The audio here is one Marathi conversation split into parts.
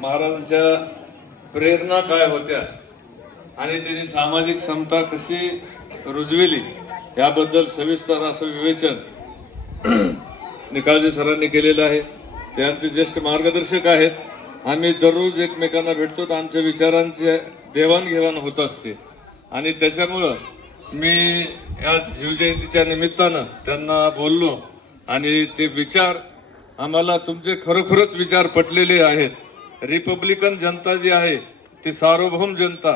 महाराजांच्या प्रेरणा काय होत्या? आणि त्यांनी सामाजिक समता कशी रुजविली? याबद्दल सविस्तर असं विवेचन निकालजी सरांनी केलेलं आहे. ते आमचे ज्येष्ठ मार्गदर्शक आहेत. आम्ही दररोज एकमेकांना भेटतो. तर आमच्या विचारांची देवाणघेवाण होत असते. आणि त्याच्यामुळं मी या शिवजयंतीच्या निमित्तानं त्यांना बोललो. आणि ते विचार आम्हाला तुमचे खरोखरच विचार पटलेले आहेत. रिपब्लिकन जनता जी आहे ती सार्वभौम जनता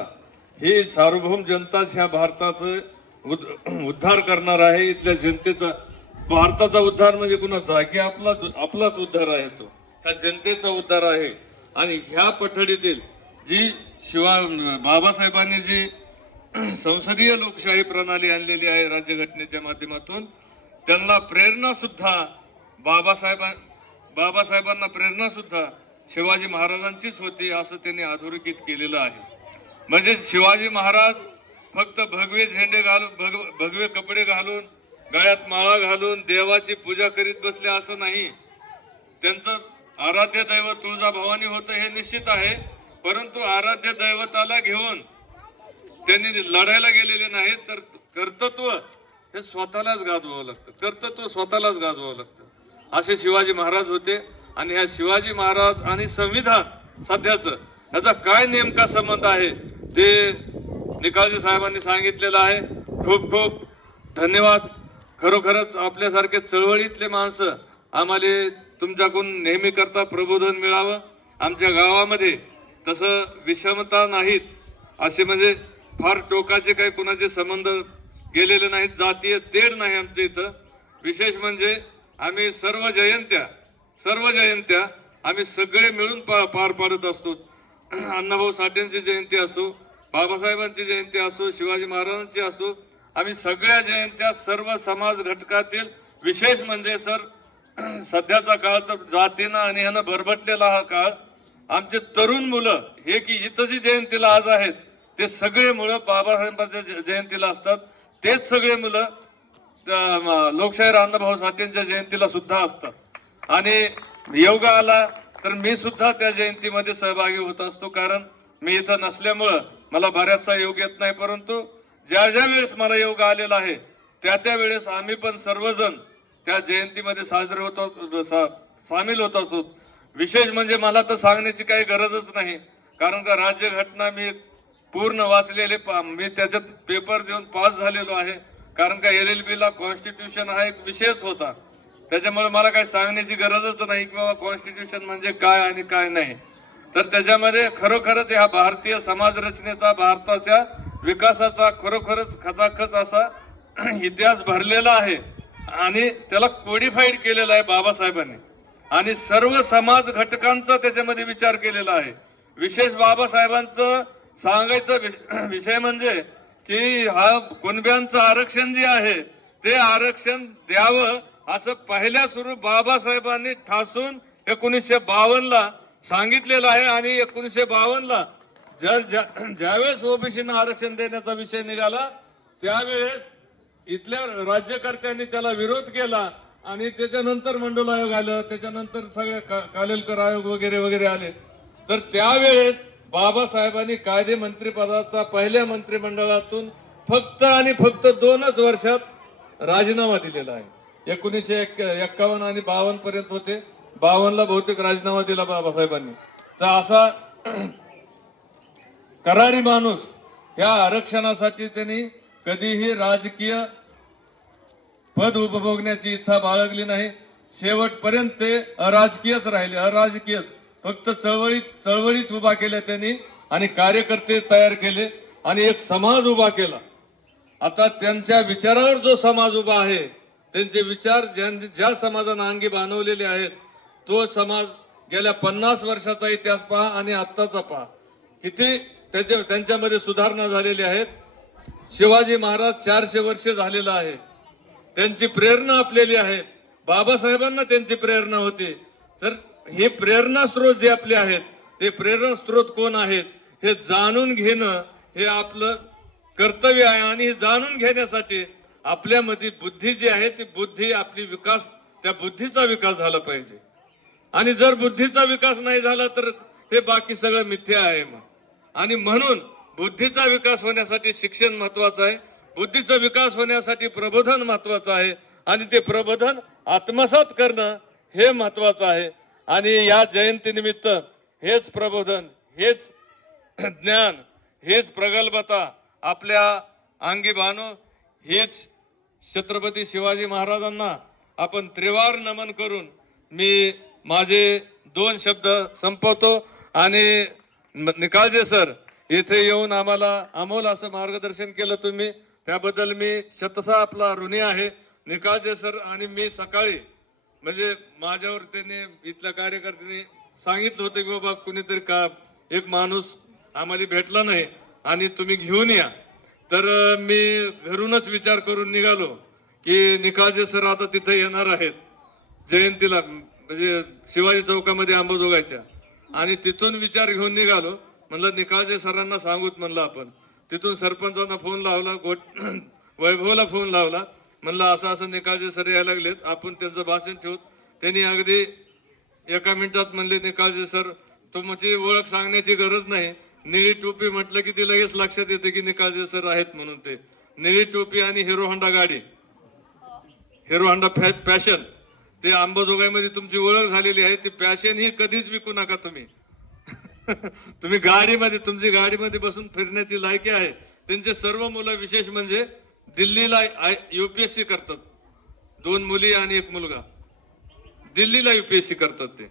ही सार्वभौम जनताच ह्या भारताचं उद- उद्धार करणार आहे. इथल्या जनतेचा भारताचा उद्धार म्हणजे कुणाचा? आहे की आपला आपलाच उद्धार आहे तो. ह्या जनतेचा उद्धार आहे. आणि ह्या पठडीतील जी शिवा बाबासाहेबांनी जी संसदीय लोकशाही प्रणाली आणलेली आहे राज्यघटनेच्या माध्यमातून त्यांना प्रेरणा सुद्धा बाबासाहेबां बाबासाहेबांना प्रेरणा सुद्धा शिवाजी महाराजांचीच होती असं त्यांनी अधोरेखित केलेलं आहे. म्हणजे शिवाजी महाराज फक्त भगवे झेंडे घालून भग भगवे कपडे घालून गळ्यात माळा घालून देवाची पूजा करीत बसले असं नाही. त्यांचं आराध्य दैवत तुळजाभवानी होतं हे निश्चित आहे. परंतु आराध्य दैवताला घेऊन त्यांनी लढायला गेलेले नाहीत तर कर्तृत्व हे स्वतःलाच गाजवावं लागतं. कर्तृत्व स्वतःलाच गाजवावं लागतं. असे शिवाजी महाराज होते. आणि ह्या शिवाजी महाराज आणि संविधान सध्याचं याचा काय नेमका संबंध आहे ते निकालजी साहेबांनी सांगितलेलं आहे. खूप खूप धन्यवाद. खरोखरच आपल्यासारखे चळवळीतले माणसं आम्हाला तुमच्याकडून नेहमी करता प्रबोधन मिळावं. आमच्या गावामध्ये तसं विषमता नाहीत. असे म्हणजे फार टोकाचे काही कुणाचे संबंध गेलेले नाहीत. जातीय तेढ नाही आमच्या इथं. विशेष म्हणजे आम्ही सर्व जयंत्या सर्व जयंत्या आम्ही सगळे मिळून पा पार पाडत असतो. अण्णाभाऊ साठेंची जयंती असो बाबासाहेबांची जयंती असो शिवाजी महाराजांची असो आम्ही सगळ्या जयंत्या सर्व समाज घटकातील विशेष म्हणजे सर सध्याचा काळ तर जातीनं आणि ह्यानं भरभटलेला हा काळ आमचे तरुण मुलं हे की इथं जी जयंतीला आज आहेत ते सगळे मुलं बाबासाहेबांच्या ज- जयंतीला असतात. तेच सगळे मुलं लोकशाहीर अण्णाभाऊ साठेंच्या जयंतीला सुद्धा असतात. आणि योग आला तर मी सुद्धा त्या जयंतीमध्ये सहभागी होत असतो कारण मी इथं नसल्यामुळं मला बऱ्याचसा योग येत नाही परंतु ज्या ज्या वेळेस मला योग आलेला आहे त्या त्या वेळेस आम्ही पण सर्वजण त्या जयंतीमध्ये साजरे होतो सा- सामील होत असतो विशेष म्हणजे मला तर सांगण्याची काही गरजच नाही कारण का राज्यघटना मी पूर्ण वाचलेले पा- मी त्याच्यात पेपर देऊन पास झालेलो आहे कारण का एल एल बीला कॉन्स्टिट्यूशन हा एक विषयच होता. त्याच्यामुळे मला काही सांगण्याची गरजच नाही की बाबा कॉन्स्टिट्यूशन म्हणजे काय आणि काय नाही. तर त्याच्यामध्ये खरोखरच ह्या भारतीय समाज रचनेचा भारताच्या विकासाचा खरोखरच खचाखच असा इतिहास भरलेला आहे. आणि त्याला कोडिफाईड केलेला आहे बाबासाहेबांनी. आणि सर्व समाज घटकांचा त्याच्यामध्ये विचार केलेला आहे. विशेष बाबासाहेबांचं सांगायचं विष- विषय म्हणजे की हा कुणब्यांचं आरक्षण जे आहे ते आरक्षण द्यावं असं पहिल्या सुरू बाबासाहेबांनी ठासून एकोणीसशे बावनला सांगितलेलं आहे आणि एकोणीसशे बावनला जर ज्या- ज्यावेळेस ओबीसीना आरक्षण देण्याचा विषय निघाला त्यावेळेस इथल्या राज्यकर्त्यांनी त्याला विरोध केला आणि त्याच्यानंतर मंडल आयोग आलं त्याच्यानंतर सगळे का- कालेलकर आयोग वगैरे वगैरे आले. तर त्यावेळेस बाबासाहेबांनी कायदे मंत्रिपदाचा पहिल्या मंत्रिमंडळातून फक्त आणि फक्त दोनच वर्षात राजीनामा दिलेला आहे. एकोणीसशे एक एक्कावन्न आणि बावन्न पर्यंत होते. बावन्नला बहुतेक राजीनामा दिला बाबासाहेबांनी. तर असा करारी माणूस या आरक्षणासाठी त्यांनी कधीही राजकीय पद उपभोगण्याची इच्छा बाळगली नाही. शेवटपर्यंत ते अराजकीयच राहिले अराजकीयच. फक्त चळवळीत चळवळीच उभा केल्या त्यांनी आणि कार्यकर्ते तयार केले आणि एक समाज उभा केला. आता त्यांच्या विचारावर जो समाज उभा आहे त्यांचे विचार ज्यां- ज्या समाजानं अंगी बांधवलेले आहेत तो समाज गेल्या पन्नास वर्षाचा इतिहास पहा आणि आत्ताचा पहा. किती त्याच्या त्यांच्यामध्ये सुधारणा झालेली आहेत. शिवाजी महाराज चारशे वर्ष झालेलं आहे. त्यांची प्रेरणा आपलेली आहे. बाबासाहेबांना त्यांची प्रेरणा होती. तर हे प्रेरणा स्रोत जे आपले आहेत ते प्रेरणा स्रोत कोण आहेत हे जाणून घेणं हे आपलं कर्तव्य आहे आणि हे जाणून घेण्यासाठी आपल्यामध्ये बुद्धी जी आहे ती बुद्धी आपली विकास त्या बुद्धीचा विकास झाला पाहिजे. आणि जर बुद्धीचा विकास नाही झाला तर हे बाकी सगळं मिथ्या आहे मग. आणि म्हणून बुद्धीचा विकास होण्यासाठी शिक्षण महत्वाचं आहे. बुद्धीचा विकास होण्यासाठी प्रबोधन महत्वाचं आहे. आणि ते प्रबोधन आत्मसात करणं हे महत्वाचं आहे. आणि या जयंतीनिमित्त हेच प्रबोधन हेच ज्ञान हेच प्रगल्भता आपल्या अंगी बानो हेच छत्रपती शिवाजी महाराजांना आपण त्रिवार नमन करून मी माझे दोन शब्द संपवतो आणि निकालजे सर इथे येऊन आम्हाला अमोल असं मार्गदर्शन केलं तुम्ही. त्याबद्दल मी शतसा आपला ऋणी आहे. निकालजे सर आणि मी सकाळी म्हणजे माझ्यावर त्यांनी इथल्या कार्यकर्त्यांनी सांगितलं होतं की बाबा कुणीतरी का एक माणूस आम्हाला भेटला नाही आणि तुम्ही घेऊन या. तर मी घरूनच विचार करून निघालो की निकालजे सर आता तिथे येणार आहेत. जयंतीला म्हणजे शिवाजी चौकामध्ये अंबाजोगाईच्या आणि तिथून विचार घेऊन निघालो. म्हणलं निकालजे सरांना सांगूत म्हणलं आपण. तिथून सरपंचांना फोन लावला गोट वैभवला फोन लावला. म्हणलं असं असं निकालजे सर यायला लागलेत. आपण त्यांचं भाषण ठेवू त्यांनी अगदी एका मिनिटात म्हणले निकालजे सर तुमची ओळख सांगण्याची गरज नाही. निळी टोपी म्हटलं की ते लगेच लक्षात येते की निकालजे सर आहेत म्हणून ते. निळी टोपी आणि हिरो होंडा गाडी. हिरो होंडा फॅ पॅशन ते अंबाजोगाईमध्ये तुमची ओळख झालेली आहे ती पॅशन ही कधीच विकू नका तुम्ही. तुम्ही गाडीमध्ये तुमची गाडीमध्ये बसून फिरण्याची लायकी आहे. त्यांचे सर्व मुलं विशेष म्हणजे दिल्लीला युपीएससी करतात. दोन मुली आणि एक मुलगा. दिल्लीला युपीएससी करतात ते.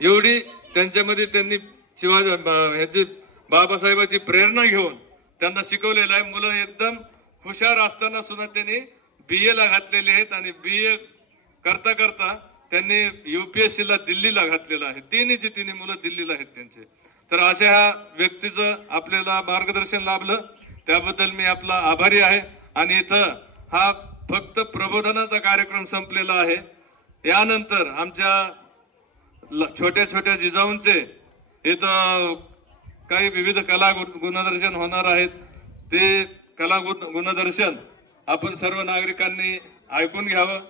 एवढी त्यांच्यामध्ये त्यांनी शिवाजी ह्याची बाबासाहेबाची प्रेरणा घेऊन त्यांना शिकवलेलं आहे. मुलं एकदम हुशार असताना सुद्धा त्यांनी बी एला घातलेले आहेत आणि बी ए करता करता त्यांनी यू पी एस सीला दिल्लीला घातलेलं आहे. तिन्हीची तिन्ही मुलं दिल्लीला आहेत त्यांचे. तर अशा ह्या व्यक्तीचं आपल्याला मार्गदर्शन लाभलं. त्याबद्दल मी आपला आभारी आहे. आणि इथं हा फक्त प्रबोधनाचा कार्यक्रम संपलेला आहे. यानंतर आमच्या ल- छोट्या छोट्या जिजाऊंचे इथं काही विविध कला गुणदर्शन होणार आहेत. ते कला गुण- गुणदर्शन आपण सर्व नागरिकांनी ऐकून घ्यावं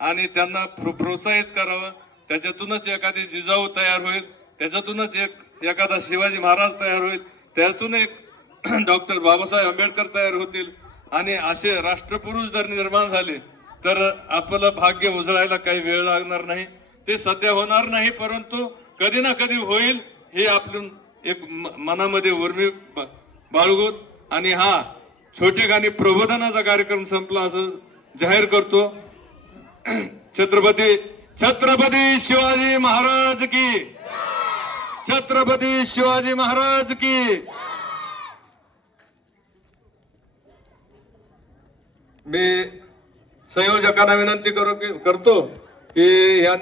आणि त्यांना प्रो- प्रोत्साहित करावं. त्याच्यातूनच एखादी जिजाऊ तयार होईल. त्याच्यातूनच एक एखादा शिवाजी महाराज तयार होईल. त्यातून एक डॉक्टर बाबासाहेब आंबेडकर तयार होतील. आणि असे राष्ट्रपुरुष जर निर्माण झाले तर आपलं भाग्य उजळायला काही वेळ लागणार नाही. ते सध्या होणार नाही परंतु कधी ना कधी होईल. हे आपण एक मनामध्ये उर्मी ब- बाळगूत आणि हा छोटेखानी प्रबोधनाचा कार्यक्रम संपला असं जाहीर करतो. छत्रपती छत्रपती शिवाजी महाराज की. छत्रपती शिवाजी महाराज की. मी संयोजकांना विनंती करू की करतो की या